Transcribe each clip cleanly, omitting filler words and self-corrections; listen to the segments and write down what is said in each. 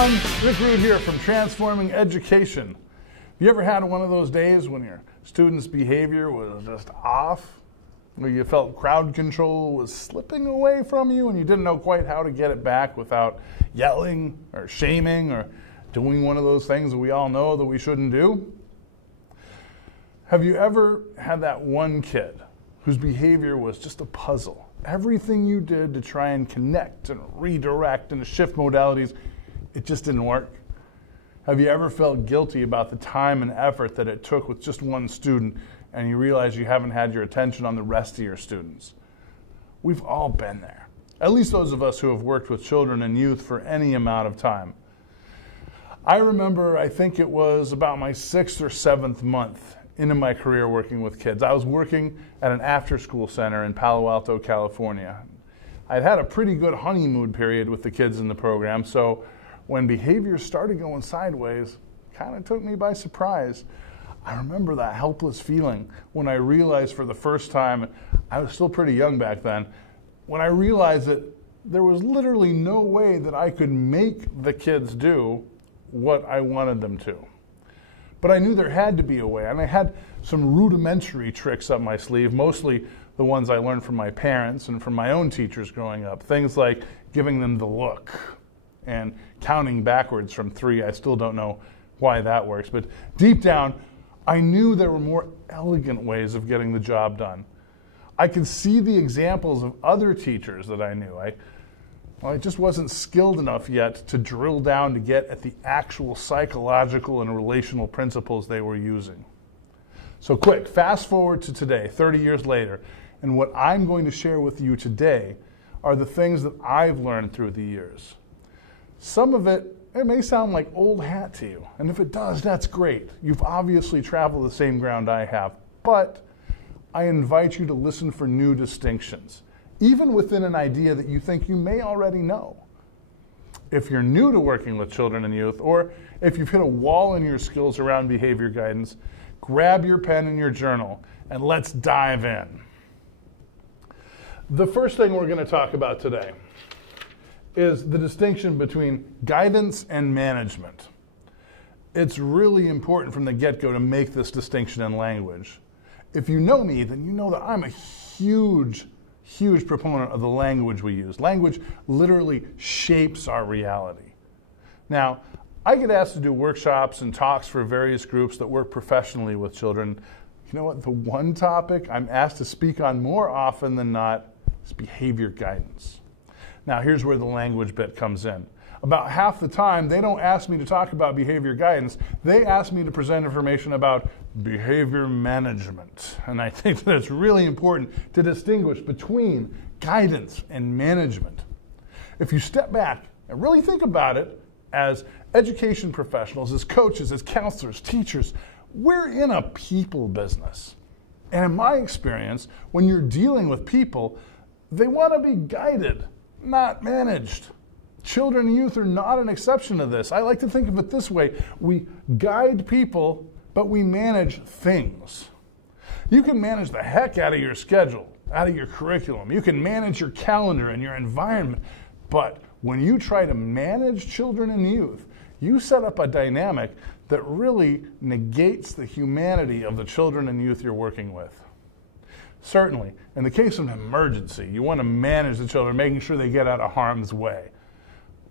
everyone, Rick Root here from Transforming Education. You ever had one of those days when your student's behavior was just off? Where you felt crowd control was slipping away from you and you didn't know quite how to get it back without yelling or shaming or doing one of those things that we all know that we shouldn't do? Have you ever had that one kid whose behavior was just a puzzle? Everything you did to try and connect and redirect and shift modalities, it just didn't work. Have you ever felt guilty about the time and effort that it took with just one student and you realize you haven't had your attention on the rest of your students? We've all been there, at least those of us who have worked with children and youth for any amount of time. I remember, I think it was about my 6th or 7th month into my career working with kids. I was working at an after-school center in Palo Alto, California. I'd had a pretty good honeymoon period with the kids in the program, so when behaviors started going sideways, it kind of took me by surprise. I remember that helpless feeling when I realized for the first time, I was still pretty young back then, when I realized that there was literally no way that I could make the kids do what I wanted them to. But I knew there had to be a way, and I had some rudimentary tricks up my sleeve, mostly the ones I learned from my parents and from my own teachers growing up. Things like giving them the look and counting backwards from 3. I still don't know why that works, but deep down, I knew there were more elegant ways of getting the job done. I could see the examples of other teachers that I knew. I just wasn't skilled enough yet to drill down to get at the actual psychological and relational principles they were using. So quick, fast forward to today, 30 years later, and what I'm going to share with you today are the things that I've learned through the years. Some of it may sound like old hat to you, and if it does, that's great. You've obviously traveled the same ground I have, but I invite you to listen for new distinctions, even within an idea that you think you may already know. If you're new to working with children and youth, or if you've hit a wall in your skills around behavior guidance, grab your pen and your journal, and let's dive in. The first thing we're going to talk about today is the distinction between guidance and management. It's really important from the get-go to make this distinction in language. If you know me, then you know that I'm a huge proponent of the language we use. Language literally shapes our reality. Now, I get asked to do workshops and talks for various groups that work professionally with children. You know what? The one topic I'm asked to speak on more often than not is behavior guidance. Now, here's where the language bit comes in. About half the time, they don't ask me to talk about behavior guidance. They ask me to present information about behavior management. And I think that it's really important to distinguish between guidance and management. If you step back and really think about it, as education professionals, as coaches, as counselors, teachers, we're in a people business. And in my experience, when you're dealing with people, they want to be guided, not managed. Children and youth are not an exception to this. I like to think of it this way. We guide people, but we manage things. You can manage the heck out of your schedule, out of your curriculum. You can manage your calendar and your environment. But when you try to manage children and youth, you set up a dynamic that really negates the humanity of the children and youth you're working with. Certainly, in the case of an emergency, you want to manage the children, making sure they get out of harm's way.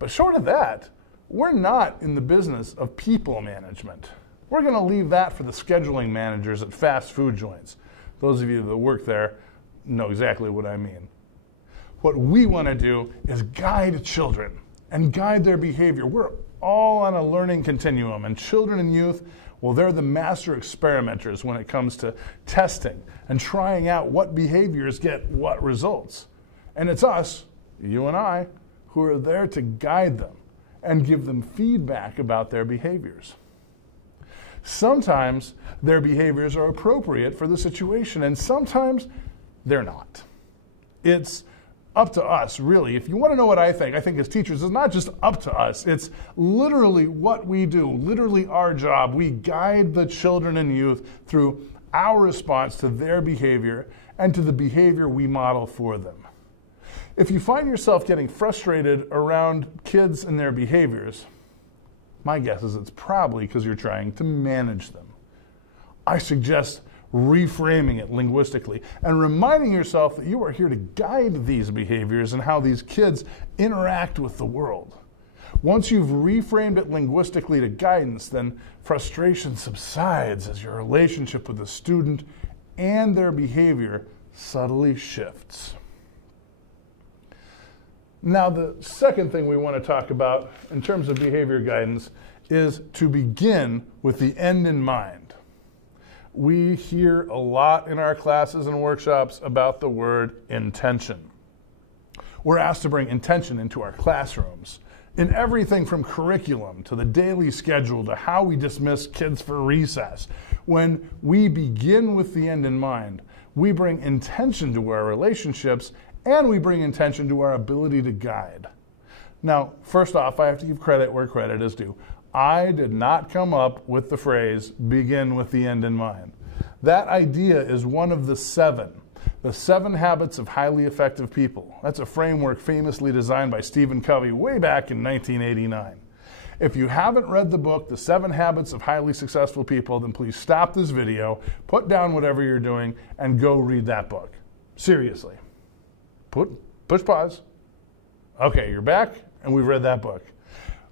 But short of that, we're not in the business of people management. We're going to leave that for the scheduling managers at fast food joints. Those of you that work there know exactly what I mean. What we want to do is guide children and guide their behavior. We're all on a learning continuum, and children and youth, well, they're the master experimenters when it comes to testing and trying out what behaviors get what results. And it's us, you and I, who are there to guide them and give them feedback about their behaviors. Sometimes their behaviors are appropriate for the situation, and sometimes they're not. It's up to us, really. If you want to know what I think as teachers, it's not just up to us. It's literally what we do, literally our job. We guide the children and youth through our response to their behavior and to the behavior we model for them. If you find yourself getting frustrated around kids and their behaviors, My guess is it's probably because you're trying to manage them. I suggest reframing it linguistically and reminding yourself that you are here to guide these behaviors and how these kids interact with the world. Once you've reframed it linguistically to guidance, then frustration subsides as your relationship with the student and their behavior subtly shifts. Now, the second thing we want to talk about in terms of behavior guidance is to begin with the end in mind. We hear a lot in our classes and workshops about the word intention. We're asked to bring intention into our classrooms in everything from curriculum to the daily schedule to how we dismiss kids for recess. When we begin with the end in mind, we bring intention to our relationships and we bring intention to our ability to guide. Now, first off, I have to give credit where credit is due. I did not come up with the phrase, begin with the end in mind. That idea is one of the 7 habits of highly effective people. That's a framework famously designed by Stephen Covey way back in 1989. If you haven't read the book, The 7 Habits of Highly Successful People, then please stop this video, put down whatever you're doing, and go read that book. Seriously. Push pause. Okay, you're back, and we've read that book.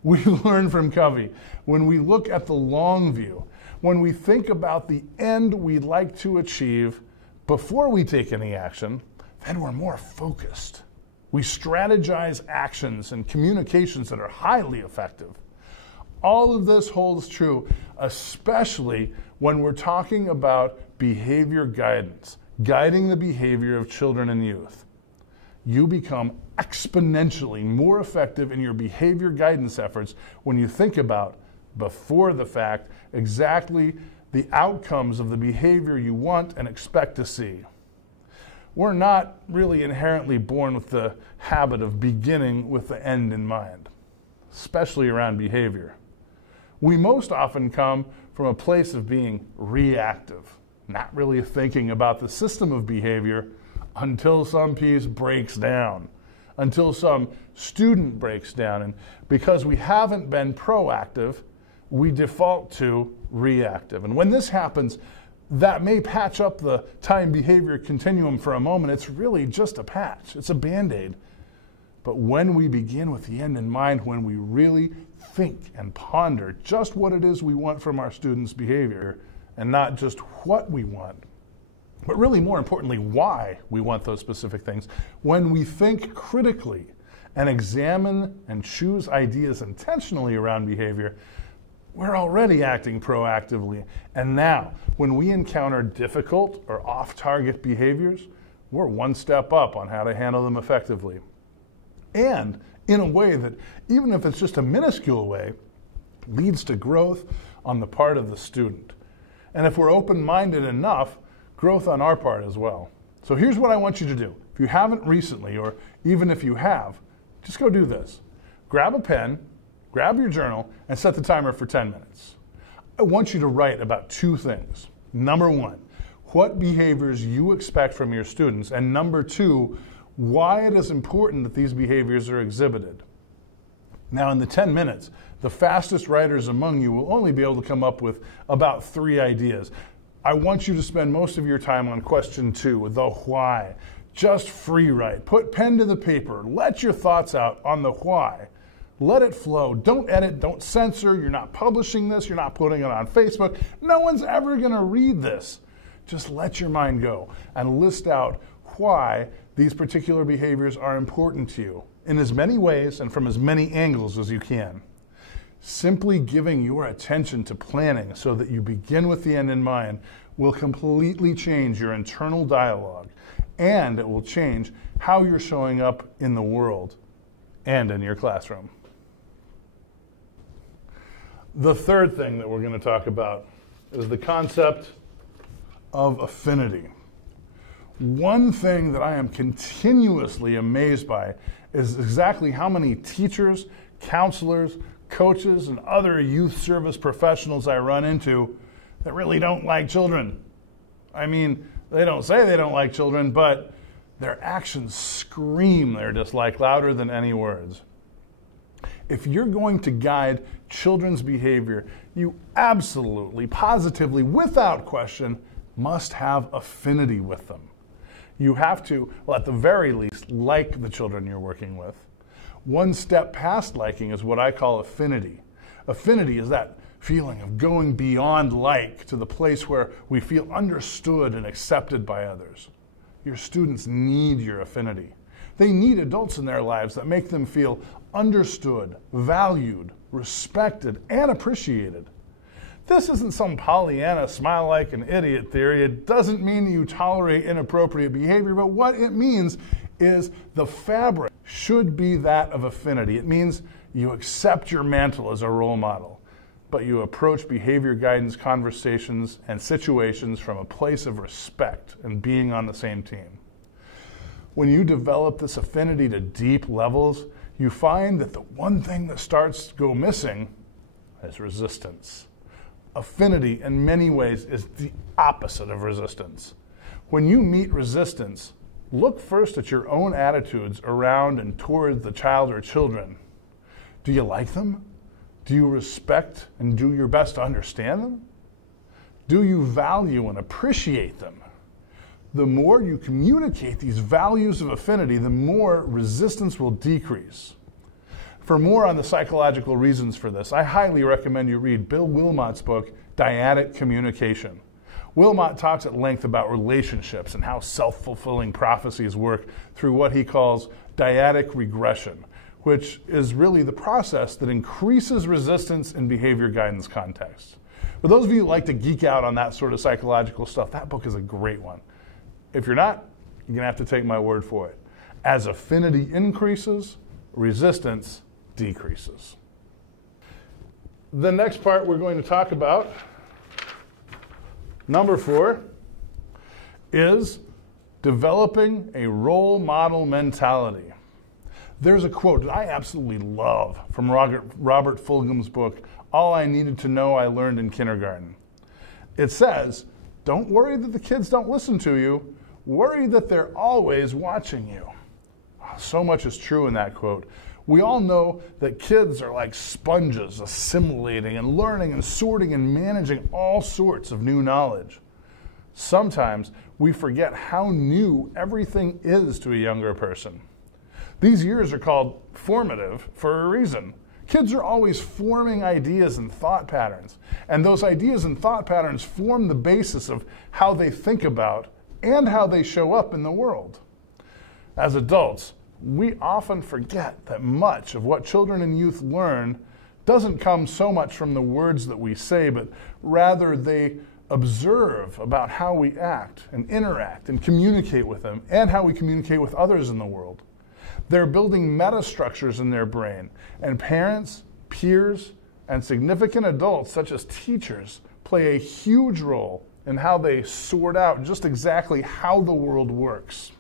We learn from Covey, when we look at the long view, when we think about the end we'd like to achieve before we take any action, then we're more focused. We strategize actions and communications that are highly effective. All of this holds true, especially when we're talking about behavior guidance, guiding the behavior of children and youth. You become exponentially more effective in your behavior guidance efforts when you think about, before the fact, exactly the outcomes of the behavior you want and expect to see. We're not really inherently born with the habit of beginning with the end in mind, especially around behavior. We most often come from a place of being reactive, not really thinking about the system of behavior until some piece breaks down, until some student breaks down. And because we haven't been proactive, we default to reactive. And when this happens, that may patch up the time behavior continuum for a moment. It's really just a patch. It's a Band-Aid. But when we begin with the end in mind, when we really think and ponder just what it is we want from our students' behavior, and not just what we want, but really more importantly, why we want those specific things, when we think critically and examine and choose ideas intentionally around behavior, we're already acting proactively. And now, when we encounter difficult or off-target behaviors, we're one step up on how to handle them effectively. And in a way that, even if it's just a minuscule way, leads to growth on the part of the student. And if we're open-minded enough, growth on our part as well. So here's what I want you to do. If you haven't recently, or even if you have, just go do this. Grab a pen, grab your journal, and set the timer for 10 minutes. I want you to write about 2 things. Number 1, what behaviors you expect from your students, and number 2, why it is important that these behaviors are exhibited. Now, in the 10 minutes, the fastest writers among you will only be able to come up with about 3 ideas. I want you to spend most of your time on question 2, the why. Just free write. Put pen to the paper. Let your thoughts out on the why. Let it flow. Don't edit. Don't censor. You're not publishing this. You're not putting it on Facebook. No one's ever going to read this. Just let your mind go and list out why these particular behaviors are important to you in as many ways and from as many angles as you can. Simply giving your attention to planning so that you begin with the end in mind will completely change your internal dialogue, and it will change how you're showing up in the world and in your classroom. The third thing that we're going to talk about is the concept of affinity. One thing that I am continuously amazed by is exactly how many teachers, counselors, coaches, and other youth service professionals I run into that really don't like children. I mean, they don't say they don't like children, but their actions scream their dislike louder than any words. If you're going to guide children's behavior, you absolutely, positively, without question, must have affinity with them. You have to, well, at the very least, like the children you're working with. One step past liking is what I call affinity. Affinity is that feeling of going beyond like to the place where we feel understood and accepted by others. Your students need your affinity. They need adults in their lives that make them feel understood, valued, respected, and appreciated. This isn't some Pollyanna smile like an idiot theory. It doesn't mean you tolerate inappropriate behavior, but what it means is the fabric should be that of affinity. It means you accept your mantle as a role model, but you approach behavior guidance conversations and situations from a place of respect and being on the same team. When you develop this affinity to deep levels, you find that the one thing that starts to go missing is resistance. Affinity, in many ways, is the opposite of resistance. When you meet resistance, look first at your own attitudes around and toward the child or children. Do you like them? Do you respect and do your best to understand them? Do you value and appreciate them? The more you communicate these values of affinity, the more resistance will decrease. For more on the psychological reasons for this, I highly recommend you read Bill Wilmot's book, Dyadic Communication. Wilmot talks at length about relationships and how self-fulfilling prophecies work through what he calls dyadic regression, which is really the process that increases resistance in behavior guidance contexts. For those of you who like to geek out on that sort of psychological stuff, that book is a great one. If you're not, you're going to have to take my word for it. As affinity increases, resistance decreases. The next part we're going to talk about, number 4, is developing a role model mentality. There's a quote that I absolutely love from Robert Fulghum's book, All I Needed to Know I Learned in Kindergarten. It says, don't worry that the kids don't listen to you, worry that they're always watching you. So much is true in that quote. We all know that kids are like sponges, assimilating and learning and sorting and managing all sorts of new knowledge. Sometimes we forget how new everything is to a younger person. These years are called formative for a reason. Kids are always forming ideas and thought patterns, and those ideas and thought patterns form the basis of how they think about and how they show up in the world. As adults, we often forget that much of what children and youth learn doesn't come so much from the words that we say, but rather they observe about how we act and interact and communicate with them and how we communicate with others in the world. They're building metastructures in their brain, and parents, peers, and significant adults such as teachers play a huge role in how they sort out just exactly how the world works.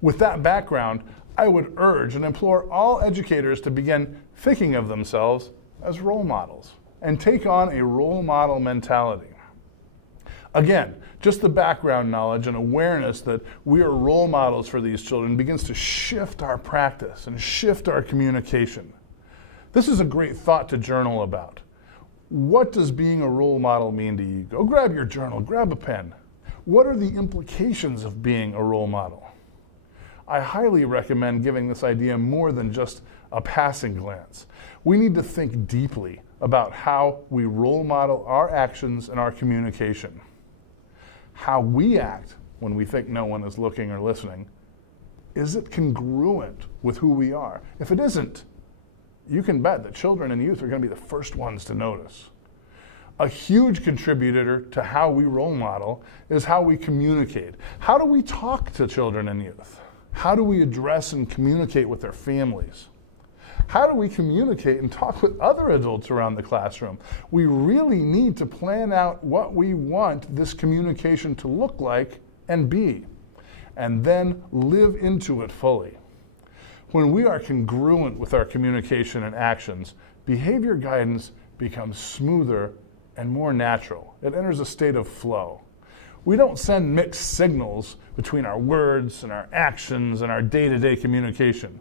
With that background, I would urge and implore all educators to begin thinking of themselves as role models and take on a role model mentality. Again, just the background knowledge and awareness that we are role models for these children begins to shift our practice and shift our communication. This is a great thought to journal about. What does being a role model mean to you? Go grab your journal, grab a pen. What are the implications of being a role model? I highly recommend giving this idea more than just a passing glance. We need to think deeply about how we role model our actions and our communication. How we act when we think no one is looking or listening, is it congruent with who we are? If it isn't, you can bet that children and youth are going to be the first ones to notice. A huge contributor to how we role model is how we communicate. How do we talk to children and youth? How do we address and communicate with their families? How do we communicate and talk with other adults around the classroom? We really need to plan out what we want this communication to look like and be, and then live into it fully. When we are congruent with our communication and actions, behavior guidance becomes smoother and more natural. It enters a state of flow. We don't send mixed signals between our words and our actions and our day-to-day communication.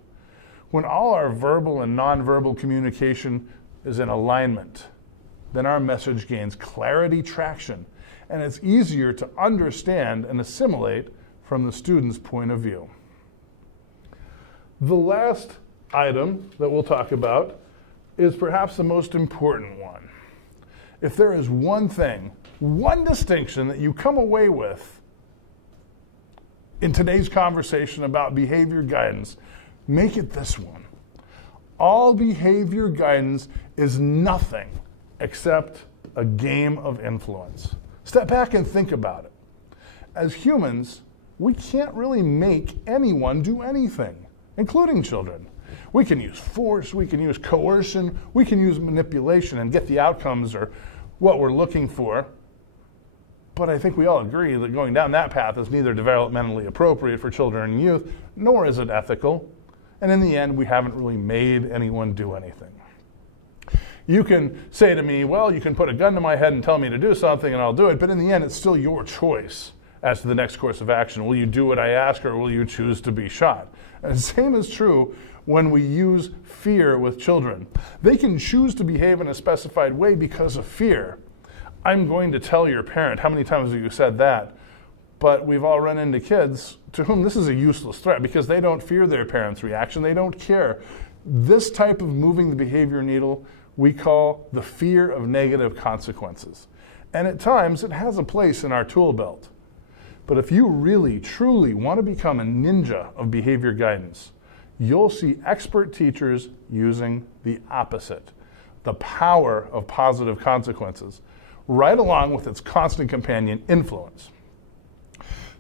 When all our verbal and nonverbal communication is in alignment, then our message gains clarity, traction, and it's easier to understand and assimilate from the student's point of view. The last item that we'll talk about is perhaps the most important one. If there is one thing, one distinction that you come away with in today's conversation about behavior guidance, make it this one. All behavior guidance is nothing except a game of influence. Step back and think about it. As humans, we can't really make anyone do anything, including children. We can use force, we can use coercion, we can use manipulation and get the outcomes or what we're looking for. But I think we all agree that going down that path is neither developmentally appropriate for children and youth, nor is it ethical. And in the end, we haven't really made anyone do anything. You can say to me, well, you can put a gun to my head and tell me to do something and I'll do it, but in the end, it's still your choice as to the next course of action. Will you do what I ask or will you choose to be shot? And the same is true when we use fear with children. They can choose to behave in a specified way because of fear. I'm going to tell your parent, how many times have you said that? But we've all run into kids to whom this is a useless threat because they don't fear their parents' reaction. They don't care. This type of moving the behavior needle we call the fear of negative consequences. And at times, it has a place in our tool belt. But if you really, truly want to become a ninja of behavior guidance, you'll see expert teachers using the opposite, the power of positive consequences, right along with its constant companion, influence.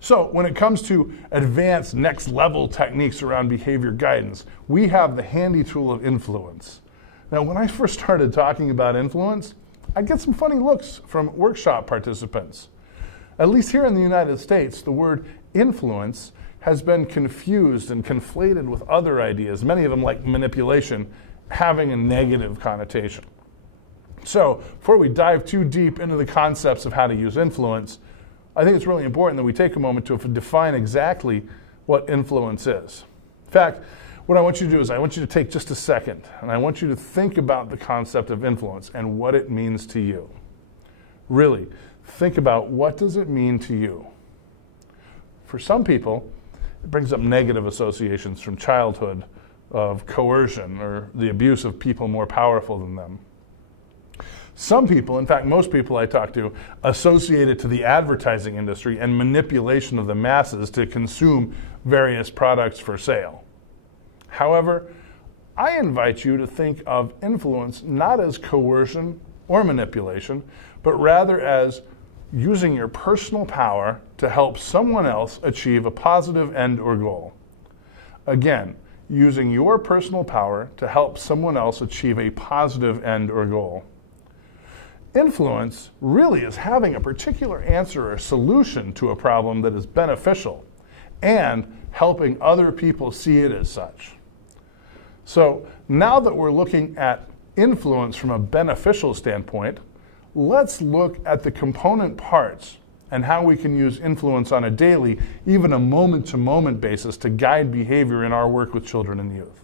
So when it comes to advanced next level techniques around behavior guidance, we have the handy tool of influence. Now, when I first started talking about influence, I get some funny looks from workshop participants. At least here in the United States, the word influence has been confused and conflated with other ideas, many of them like manipulation, having a negative connotation. So before we dive too deep into the concepts of how to use influence, I think it's really important that we take a moment to define exactly what influence is. In fact, what I want you to do is I want you to take just a second and I want you to think about the concept of influence and what it means to you. Really, think about what does it mean to you. For some people, it brings up negative associations from childhood of coercion or the abuse of people more powerful than them. Some people, in fact most people I talk to, associate it to the advertising industry and manipulation of the masses to consume various products for sale. However, I invite you to think of influence not as coercion or manipulation, but rather as using your personal power to help someone else achieve a positive end or goal. Again, using your personal power to help someone else achieve a positive end or goal. Influence really is having a particular answer or solution to a problem that is beneficial and helping other people see it as such. So now that we're looking at influence from a beneficial standpoint, let's look at the component parts and how we can use influence on a daily, even a moment-to-moment basis to guide behavior in our work with children and youth.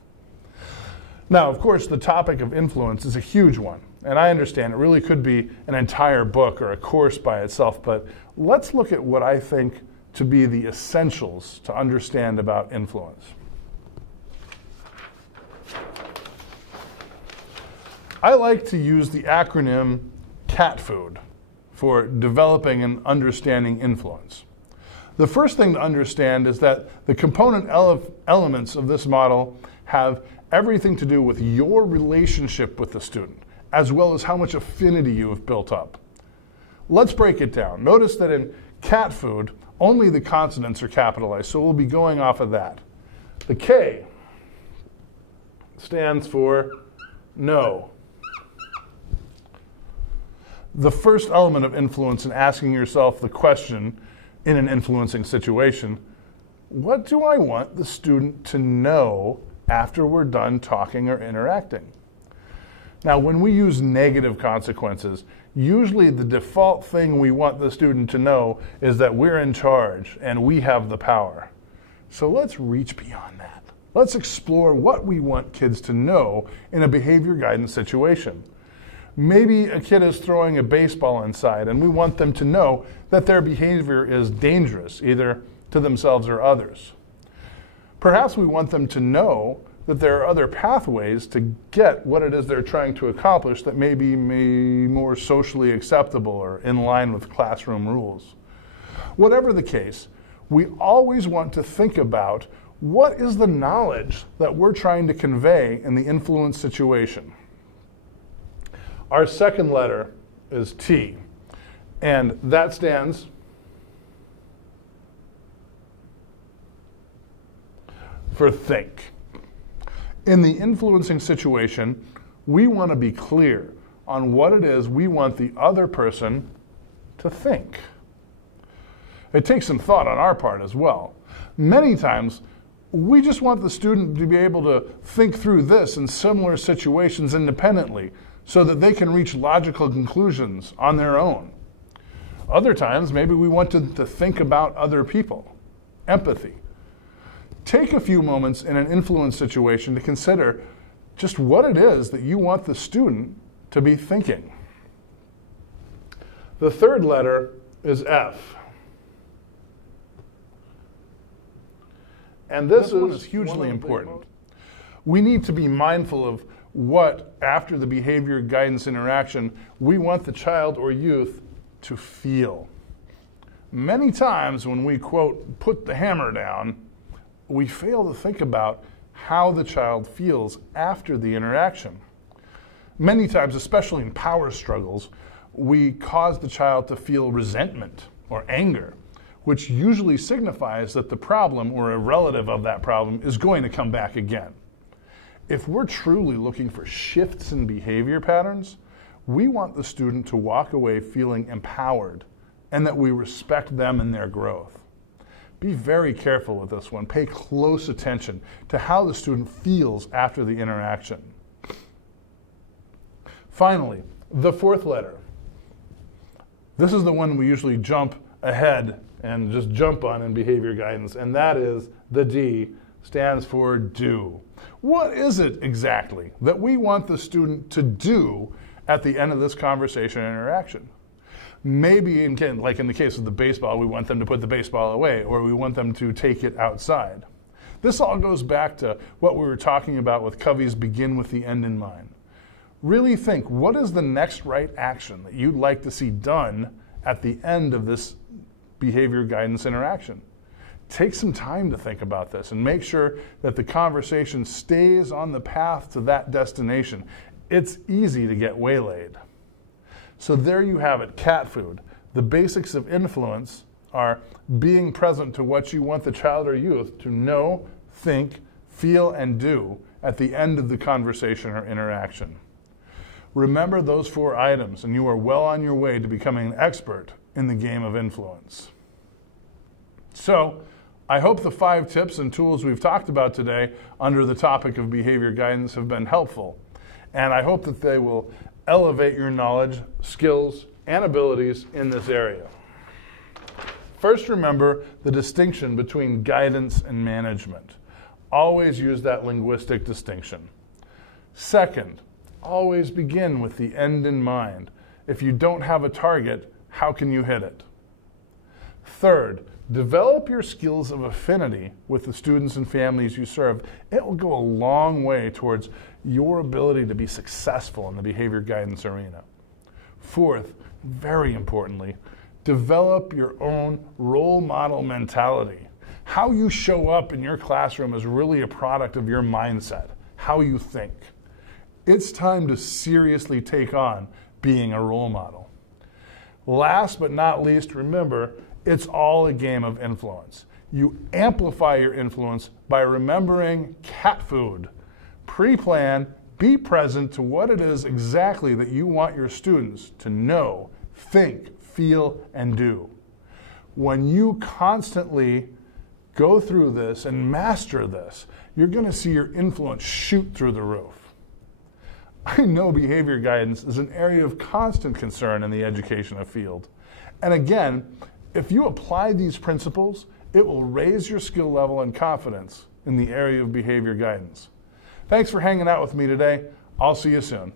Now, of course, the topic of influence is a huge one, and I understand it really could be an entire book or a course by itself, but let's look at what I think to be the essentials to understand about influence. I like to use the acronym CAT food for developing and understanding influence. The first thing to understand is that the component elements of this model have everything to do with your relationship with the student, as well as how much affinity you have built up. Let's break it down. Notice that in cat food, only the consonants are capitalized, so we'll be going off of that. The K stands for no. The first element of influence in asking yourself the question in an influencing situation, what do I want the student to know after we're done talking or interacting? Now, when we use negative consequences, usually the default thing we want the student to know is that we're in charge and we have the power. So let's reach beyond that. let's explore what we want kids to know in a behavior guidance situation. Maybe a kid is throwing a baseball inside and we want them to know that their behavior is dangerous, either to themselves or others. Perhaps we want them to know that there are other pathways to get what it is they're trying to accomplish that may be more socially acceptable or in line with classroom rules. Whatever the case, we always want to think about what is the knowledge that we're trying to convey in the influence situation. Our second letter is T, and that stands for think. In the influencing situation, we want to be clear on what it is we want the other person to think. It takes some thought on our part as well. Many times, we just want the student to be able to think through this in similar situations independently so that they can reach logical conclusions on their own. Other times, maybe we want them to think about other people. Empathy. Take a few moments in an influence situation to consider just what it is that you want the student to be thinking. The third letter is F. And this one is hugely important. We need to be mindful of what, after the behavior guidance interaction, we want the child or youth to feel. Many times when we, quote, put the hammer down, we fail to think about how the child feels after the interaction. Many times, especially in power struggles, we cause the child to feel resentment or anger, which usually signifies that the problem or a relative of that problem is going to come back again. If we're truly looking for shifts in behavior patterns, we want the student to walk away feeling empowered and that we respect them and their growth. Be very careful with this one. Pay close attention to how the student feels after the interaction. Finally, the fourth letter. This is the one we usually jump ahead and just jump on in behavior guidance, and that is the D, stands for do. What is it exactly that we want the student to do at the end of this conversation and interaction? Maybe, like in the case of the baseball, we want them to put the baseball away, or we want them to take it outside. This all goes back to what we were talking about with Covey's begin with the end in mind. Really think, what is the next right action that you'd like to see done at the end of this behavior guidance interaction? Take some time to think about this and make sure that the conversation stays on the path to that destination. It's easy to get waylaid. So there you have it, cat food. The basics of influence are being present to what you want the child or youth to know, think, feel, and do at the end of the conversation or interaction. Remember those 4 items, and you are well on your way to becoming an expert in the game of influence. So, I hope the 5 tips and tools we've talked about today under the topic of behavior guidance have been helpful. And I hope that they will elevate your knowledge, skills, and abilities in this area. First, remember the distinction between guidance and management. Always use that linguistic distinction. Second, always begin with the end in mind. If you don't have a target, how can you hit it? Third, develop your skills of affinity with the students and families you serve. It will go a long way towards your ability to be successful in the behavior guidance arena. Fourth, very importantly, develop your own role model mentality. How you show up in your classroom is really a product of your mindset, how you think. It's time to seriously take on being a role model. Last but not least, remember, it's all a game of influence. You amplify your influence by remembering cat food. Pre-plan, be present to what it is exactly that you want your students to know, think, feel, and do. When you constantly go through this and master this, you're going to see your influence shoot through the roof. I know behavior guidance is an area of constant concern in the education field. And again, if you apply these principles, it will raise your skill level and confidence in the area of behavior guidance. Thanks for hanging out with me today. I'll see you soon.